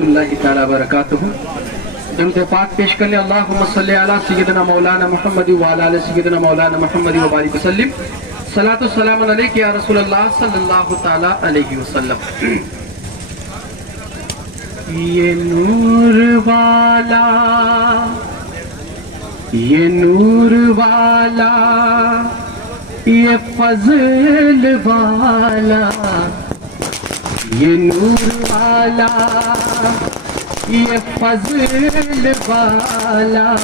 اللہ تعالی وبرکاتہ۔ درود پاک پیش کرنے اللہم صلی علی سیدنا مولانا محمد وعلی آل سیدنا مولانا محمد وبارک وسلم۔ صلاۃ و سلام علیک یا رسول اللہ صلی اللہ تعالی علیہ وسلم۔ یہ نور والا، یہ نور والا، یہ فضل والا، یہ نور والا، یہ فضل والا،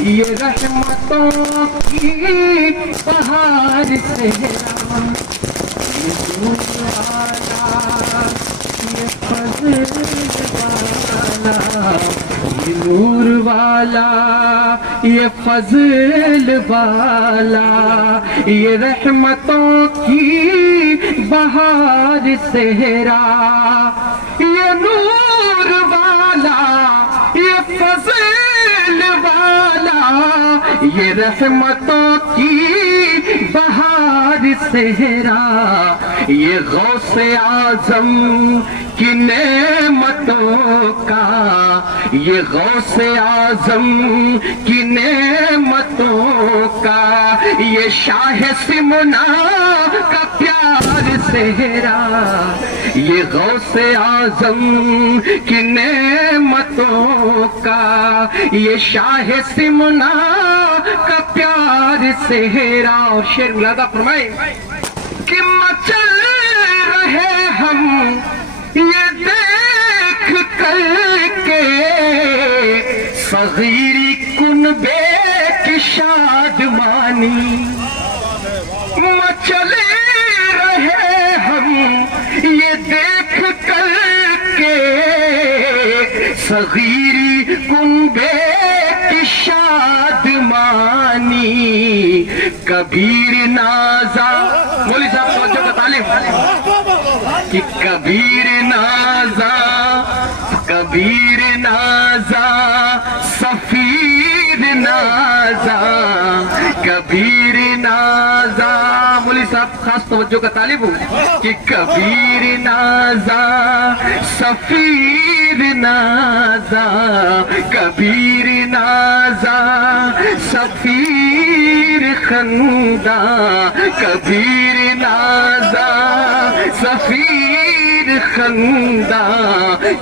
یہ رحمتوں کی بہار صحرا، یہ نور والا، یہ فضل والا، یہ نور والا، یہ فضل والا، یہ رحمتوں کی بہار صحرا، یہ نور والا، یہ فضل والا، یہ رحمتوں کی بہار صحرا، یہ غوث اعظم کی نعمتوں کا، یہ غوث اعظم کی نعمتوں کا، یہ شاہ سمنا کا پیار صحرا، یہ غوث اعظم کی نعمتوں کا، یہ شاہ سمنا کا پیار صحرا۔ اور شعر ملادہ فرمائیں کہ مچل رہے ہم یہ دیکھ کر کے صغیری کنبے کی شادمانی، مچلے رہے ہم یہ دیکھ کر کے صغیری کنبے کی شادمانی، کبیر نازا، مولی صاحب توجہ کا طالب، کہ کبیر نازا، کبیر نازا، سفیر نازا، کبیر نازا، مولی صاحب خاص توجہ کا طالب ہوں، کہ کبیر نازا، سفیر نازا، کبیر نازا، سفیر خندہ، کبیر نازا، سفیر خندہ،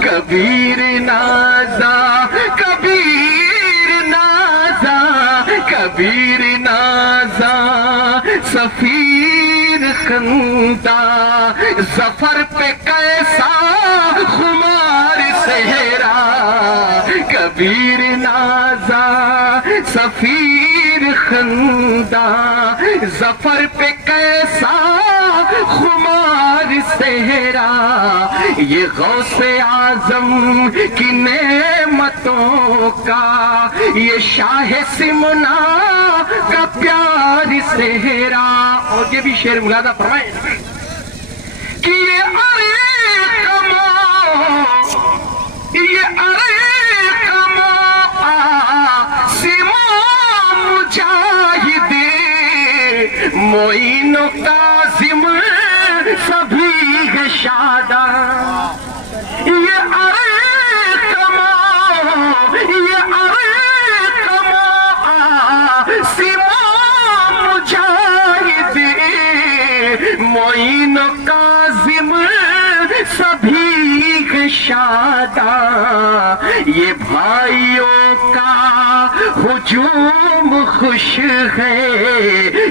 کبیر نازا، کبیر نازا، کبیر نازا، سفیر خندہ، ظفر پہ کیسا خمار صحرا، کبیر نازا، سفیر خندہ، ظفر پہ کیسا خمار صحرا، یہ غوث اعظم کی نعمتوں کا، یہ شاہ سمنا کا پیار صحرا۔ اور یہ بھی شعر ملادہ فرمائیں کہ یہ معین و قاسم سبھی ہے شاداں، یہ مجاہد، معین و قاسم سبھی ہے شاداں، یہ بھائیوں کا ہجوم خوش ہے،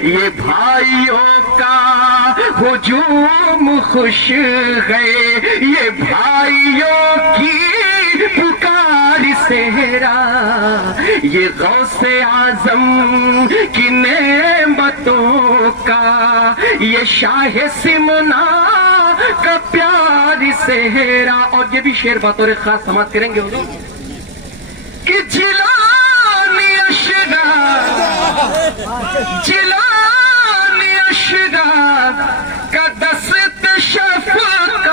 یہ بھائیوں کا ہجوم خوش ہے، یہ بھائیوں کی پکار صحرا، یہ غوث اعظم کی نعمتوں کا، یہ شاہ سمنا کا پیار صحرا۔ اور یہ بھی شعر بطور خاص سماعت کریں گے حضور کہ جلانی اشرار، جلانی اشرار کا دست شفقت،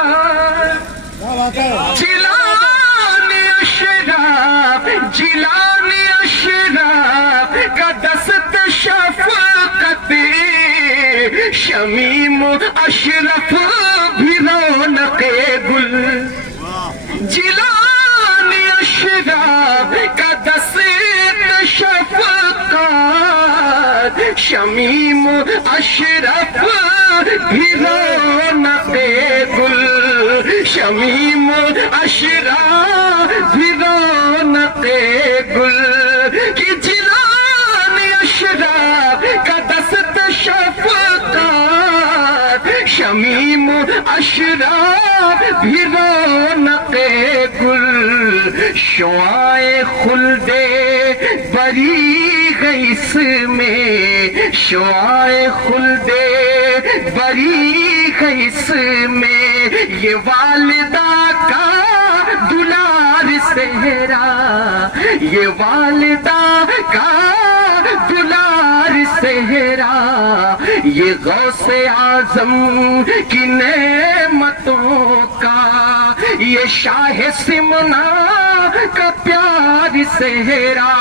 جلانی اشرار، جلانی اشرار کا دست شفقت، شمیم اشرف بھی رونق گل، جلان اشراق کا دست شفقت شمیم اشرف بھی رونق گل شمیم اشرف بھی رونق گل کہ جلان اشراق کا دست شفقت شمیم اشرف بھی رونق گل شعاع خلد بری غیث میں شعاع خلد بری غیث میں یہ والدہ کا دلار صحرا یہ والدہ کا دلار صحرا یہ غوث اعظم کی نعمتوں کا یہ شاہ سمنا کا پیار صحرا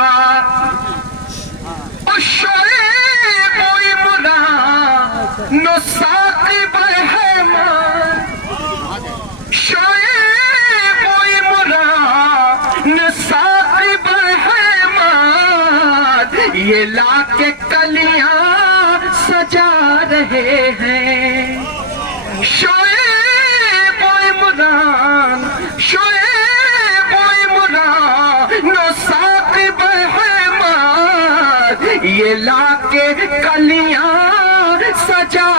اور شعیب و عمران و ثاقب حیمان شعیب و عمران ثاقب حیمان یہ لا کے کلیاں سجا رہے ہیں شعیب و عمران شعیب و عمران و ثاقب حیمان یہ لا کے کلیاں سجا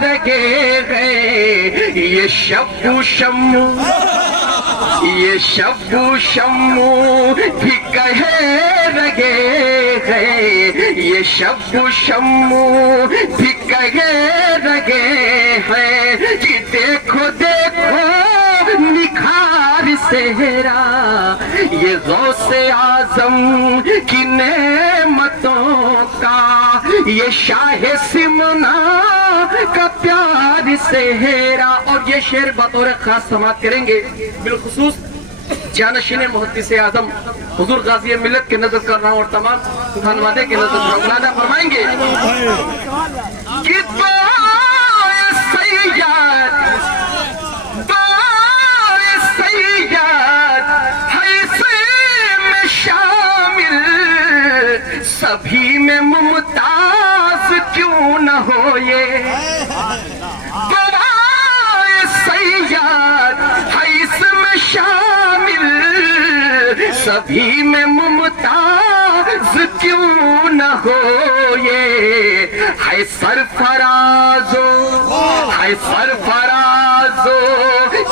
رہے ہیں یہ شب و شمو یہ شب و شمو بھی کہہ رہے ہیں یہ شب و شمو بھی کہہ رہے ہیں کہ دیکھو دیکھو نکھار صحرا یہ غوث اعظم کی نعمتوں کا یہ شاہ سمنا کا پیار صحرا اور یہ شعر بطور خاص سماعت کریں گے بالخصوص جانشین محدث اعظم حضور غازی ملت کے نظر کر رہا ہوں اور تمام خانوادے کے نظر مولانا فرمائیں گے کہ دعائے سید حیثے میں شامل سبھی میں ممتاز کیوں نہ ہو یہ دعائے سید حیثے میں شامل سبھی میں ممتاز کیوں نہ ہو یہ ہے سرفرازو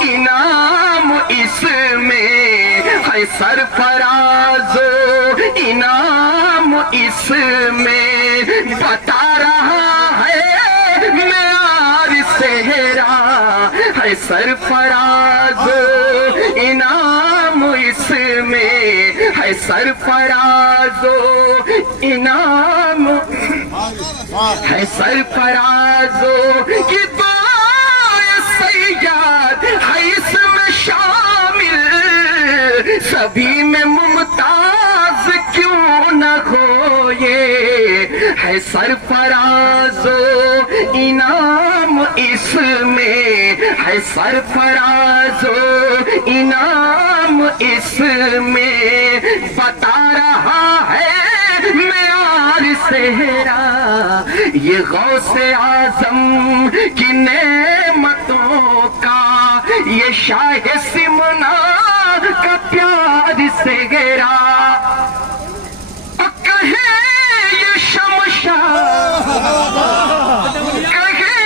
انعام اس میں ہے سرفرازو انعام اس میں بتا رہا ہے معیار صحرا ہے سرفرازو انعام اس میں ہے سرفرازو انعام ہے سرفرازو کہ دعائے سید ہے اس میں شامل سبھی میں ممتاز کیوں نہ ہو یہ ہے سرفرازو انعام اس میں ہے سرفرازو انعام اس میں بتا رہا ہے معیار صحرا یہ غوث اعظم کی نعمتوں کا یہ شاہ سمنا کا پیار صحرا اور کہے یہ شمشاد کہے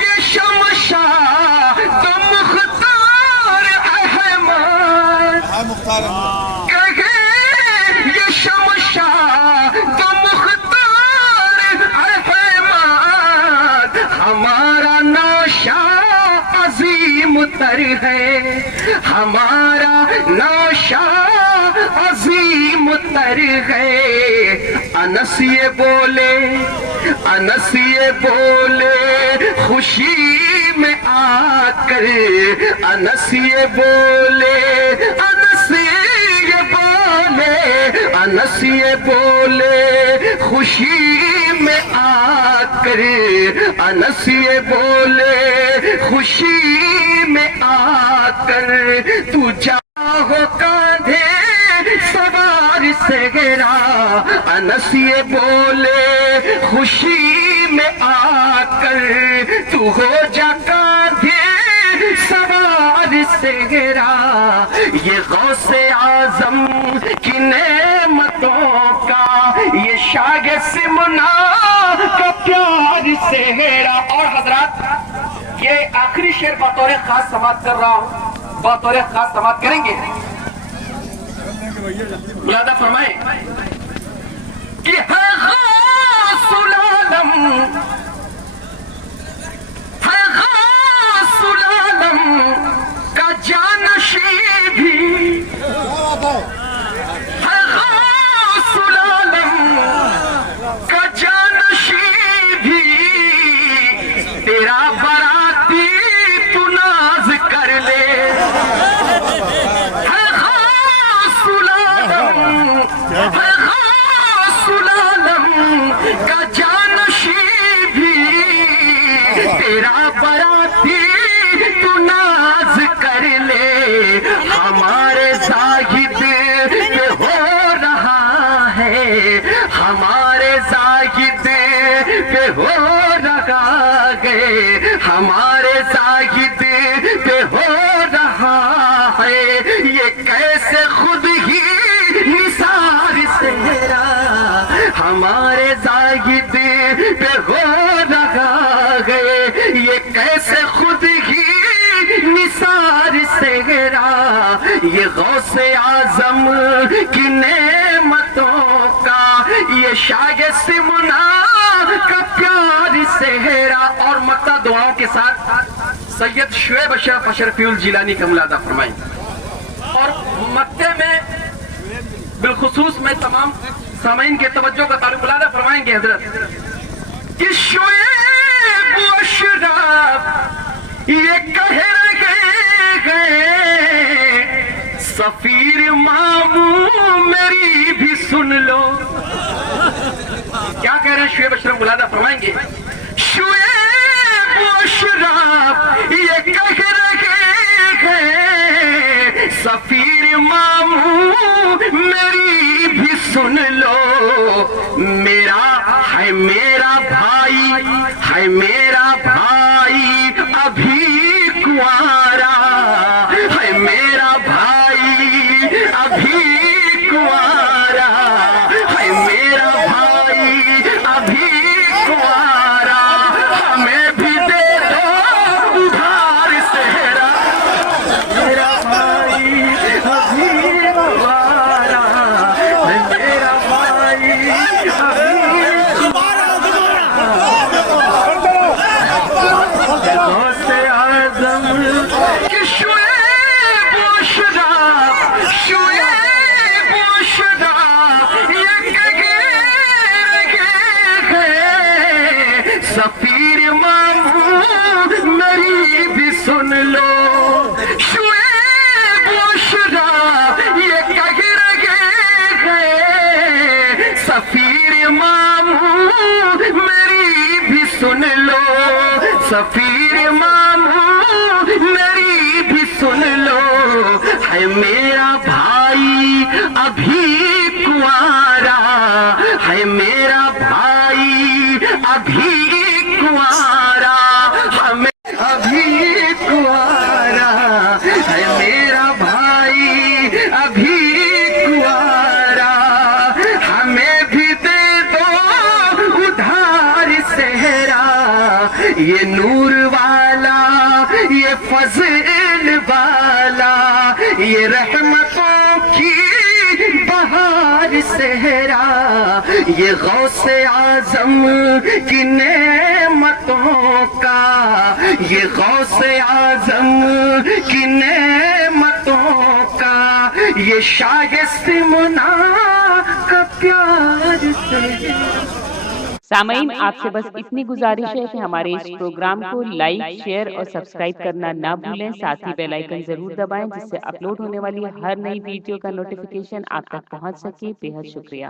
یہ شمشاد تو مختار احمد کہے یہ شمشاد تو مختار احمد ہمارا نوشا عظیم تر ہے ہمارا نوشا عظیم تر ہے انس یہ بولے خوشی میں آ کر انس یہ بولے بولے انس یہ بولے خوشی میں آ کر، انس یہ بولے خوشی میں آ کر، تو جا ہو کاندھے سوار صحرا، انس یہ بولے خوشی میں آ کر، تو ہو جا کاندھے سوار صحرا، یہ غوث اعظم کی نعمتوں کا، یہ شاگرد سمنا کا پیار صحرا۔ اور حضرات یہ آخری شعر بطور خاص سماعت کر رہا ہوں، بطور خاص سماعت کریں گے، ملاحظہ فرمائیں کہ ہے غوث العالم، ہے غوث العالم کا جانشین بھی، ہے غوث العالم کا جانشین بھی، تیرا باراتی تو ناز کر لے، ہے غوث العالم کا جانشین بھی، تیرا باراتی تو ناز کر لے، ہمارے زاہد پہ ہو رہا ہے، ہمارے زاہد پہ ہو رہا ہے، ہمارے زاہد پہ ہو رہا ہے، یہ کیسے خود ہی نثار صحرا، ہمارے زاہد پہ ہو رہا ہے، یہ کیسے خود ہی نثار صحرا، یہ غوث اعظم کی نعمتوں کا، یہ شاگرد سمنا کا پیار صحرا۔ اور مکہ دعاؤں کے ساتھ سید شعیب اشرف اشرفی الجیلانی کا ملاحظہ فرمائیں۔ اور مکے میں بالخصوص میں تمام سامعین کے توجہ کا تعلق ملاحظہ فرمائیں گے حضرت کہ شعیب و اشرف یہ کہہ رہے ہیں سفیر ماموں میری بھی سن لو، کیا کہہ رہے ہیں شعیب اشرف ملاحظہ فرمائیں گے، شعیب و اشرف یہ کہہ رہے ہیں سفیر ماموں میری بھی سن لو، میرا ہے میرا بھائی، ہے میرا بھائی ابھی کنوارا، ہے میرا بھائی ابھی کنوارا، ہے میرا بھائی ابھی کنوارا، ہمیں بھی دے دو ادھار صحرا، میرا بھائی ابھی کنوارا، میرا بھائی ابھی غوث اعظم کہ شعیب و اشرف، شعیب و اشرف یہ کہہ رہے ہیں سفیر ماموں میری بھی سن لو، شعیب و اشرف یہ کہہ رہے ہیں سفیر ماموں میری بھی سن لو، سفیر ماموں میری بھی سن لو، ہے میرا بھائی ابھی کنوارا، ہے میرا بھائی ابھی کنوارا، ہمیں ابھی کنوارا، ہے میرا بھائی ابھی کنوارا، ہمیں بھی دے دو ادھار صحرا، یہ نور والا، یہ فضل والا، یہ رحمتوں کی بہار صحرا، یہ غوث اعظم کی نعمتوں کا، یہ غوث اعظم کی نعمتوں کا، یہ شاگرد سمنا کا پیار صحرا۔ سامعین، آپ سے بس اتنی گزارش ہے کہ ہمارے اس پروگرام کو لائک، شیئر اور سبسکرائب کرنا نہ بھولیں، ساتھ ہی بیل آئیکن ضرور دبائیں جس سے اپلوڈ ہونے والی ہر نئی ویڈیو کا نوٹیفیکیشن آپ تک پہنچ سکے۔ بے حد شکریہ۔